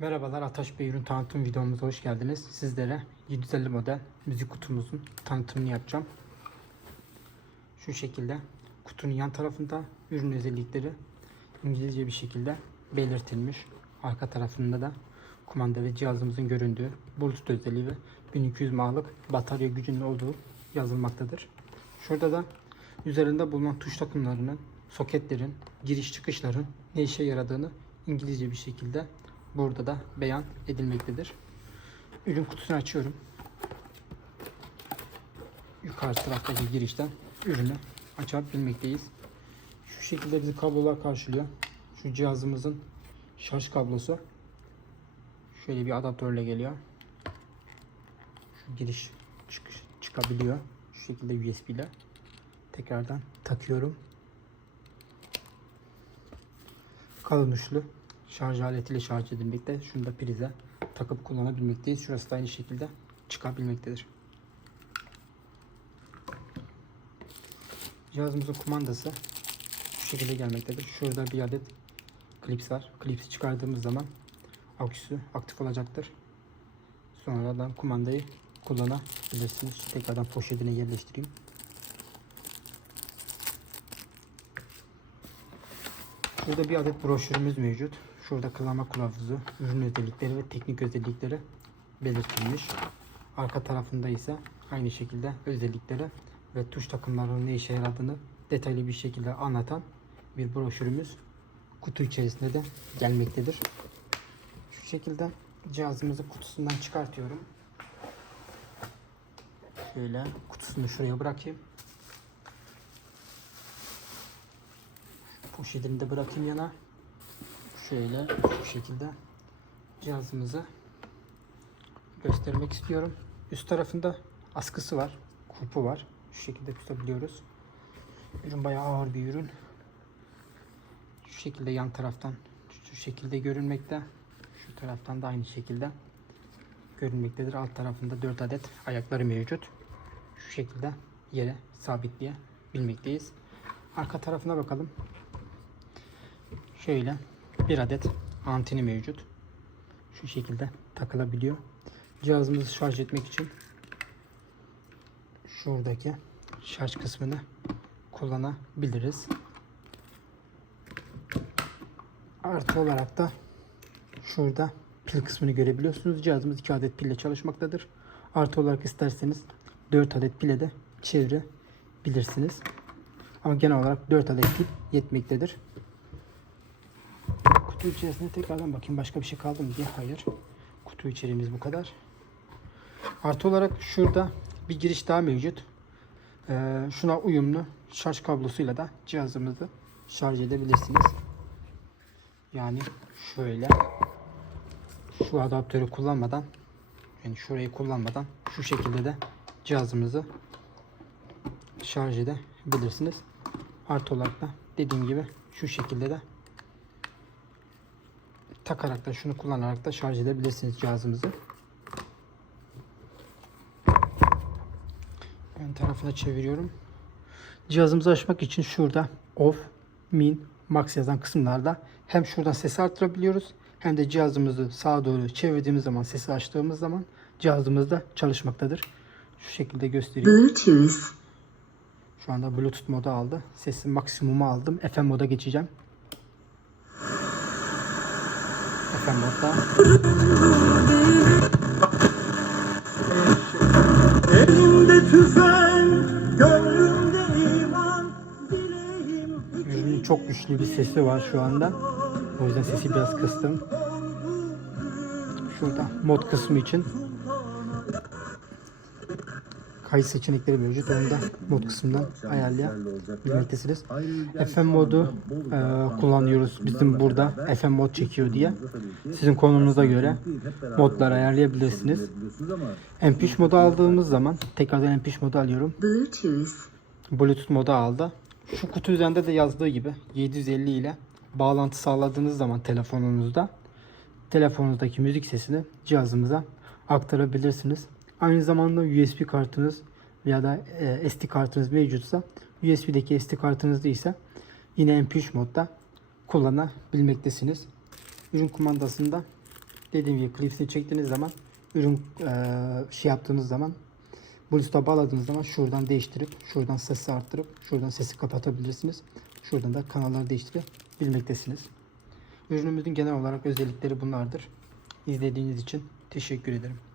Merhabalar Ataş Bey ürün tanıtım videomuza hoş geldiniz. Sizlere 750 model müzik kutumuzun tanıtımını yapacağım. Şu şekilde kutunun yan tarafında ürün özellikleri İngilizce bir şekilde belirtilmiş. Arka tarafında da kumanda ve cihazımızın göründüğü Bluetooth özelliği ve 1200 mAh'lık batarya gücünün olduğu yazılmaktadır. Şurada da üzerinde bulunan tuş takımlarının, soketlerin, giriş çıkışların ne işe yaradığını İngilizce bir şekilde burada da beyan edilmektedir. Ürün kutusunu açıyorum. Yukarı taraftaki girişten ürünü açabilmekteyiz. Şu şekilde bizi kablolar karşılıyor. Şu cihazımızın şarj kablosu şöyle bir adaptörle geliyor. Şu giriş çıkış çıkabiliyor. Şu şekilde USB ile tekrardan takıyorum. Kalın uçlu şarj aletiyle şarj edilmekte. Şunu da prize takıp kullanabilmekteyiz. Şurası da aynı şekilde çıkabilmektedir. Cihazımızın kumandası şu şekilde gelmektedir. Şurada bir adet klips var. Klipsi çıkardığımız zaman aküsü aktif olacaktır. Sonradan kumandayı kullanabilirsiniz. Tekrardan poşetine yerleştireyim. Burada bir adet broşürümüz mevcut. Şurada kullanma kılavuzu, ürün özellikleri ve teknik özellikleri belirtilmiş. Arka tarafında ise aynı şekilde özellikleri ve tuş takımlarının ne işe yaradığını detaylı bir şekilde anlatan bir broşürümüz kutu içerisinde de gelmektedir. Şu şekilde cihazımızı kutusundan çıkartıyorum. Şöyle kutusunu şuraya bırakayım. Poşetini de bırakayım yana. Şöyle şu şekilde cihazımızı göstermek istiyorum. Üst tarafında askısı var. Kulpu var. Şu şekilde tutabiliyoruz. Ürün bayağı ağır bir ürün. Şu şekilde yan taraftan şu şekilde görünmekte. Şu taraftan da aynı şekilde görünmektedir. Alt tarafında 4 adet ayakları mevcut. Şu şekilde yere sabitleyebilmekteyiz. Arka tarafına bakalım. Şöyle bir adet anteni mevcut. Şu şekilde takılabiliyor. Cihazımızı şarj etmek için şuradaki şarj kısmını kullanabiliriz. Artı olarak da şurada pil kısmını görebiliyorsunuz. Cihazımız 2 adet pille çalışmaktadır. Artı olarak isterseniz 4 adet pile de çevirebilirsiniz. Ama genel olarak 4 adet pil yetmektedir. Kutu içerisinde tekrardan bakayım başka bir şey kaldı mı diye. Hayır. Kutu içeriğimiz bu kadar. Artı olarak şurada bir giriş daha mevcut. Ee, şuna uyumlu şarj kablosuyla da cihazımızı şarj edebilirsiniz. Yani şöyle şu adaptörü kullanmadan yani şurayı kullanmadan şu şekilde de cihazımızı şarj edebilirsiniz. Artı olarak da dediğim gibi şu şekilde de takarak da şunu kullanarak da şarj edebilirsiniz cihazımızı. Ön tarafına çeviriyorum. Cihazımızı açmak için şurada off, min, max yazan kısımlarda hem şuradan sesi arttırabiliyoruz hem de cihazımızı sağa doğru çevirdiğimiz zaman sesi açtığımız zaman cihazımız da çalışmaktadır. Şu şekilde gösteriyorum. Bluetooth, Şu anda Bluetooth moda aldı. Sesi maksimuma aldım. FM moda geçeceğim. FM modda. Elimde tüfen, gönlümde iman, dileğim çok güçlü bir sesi var şu anda. O yüzden sesi biraz kıstım. Şurada mod kısmı için kayıt seçenekleri mevcut. Onu da mod kısmından ayarlayabilmektesiniz. FM modu e, kullanıyoruz. Bizim burada FM mod çekiyor diye. Sizin konunuza göre modları ayarlayabilirsiniz. MP3 modu aldığımız zaman tekrardan MP3 modu alıyorum. Bluetooth, Bluetooth modu aldı. Şu kutu üzerinde de yazdığı gibi 750 ile bağlantı sağladığınız zaman telefonunuzda telefonunuzdaki müzik sesini cihazımıza aktarabilirsiniz. Aynı zamanda USB kartınız ya da e, SD kartınız mevcutsa USB'deki SD kartınızda ise yine MP3 modda kullanabilmektesiniz. Ürün kumandasında dediğim gibi klipsini çektiğiniz zaman ürün eee, şey yaptığınız zaman Bluetooth'a bağladığınız zaman şuradan değiştirip şuradan sesi arttırıp şuradan sesi kapatabilirsiniz. Şuradan da kanalları değiştirebilmektesiniz. Ürünümüzün genel olarak özellikleri bunlardır. İzlediğiniz için teşekkür ederim.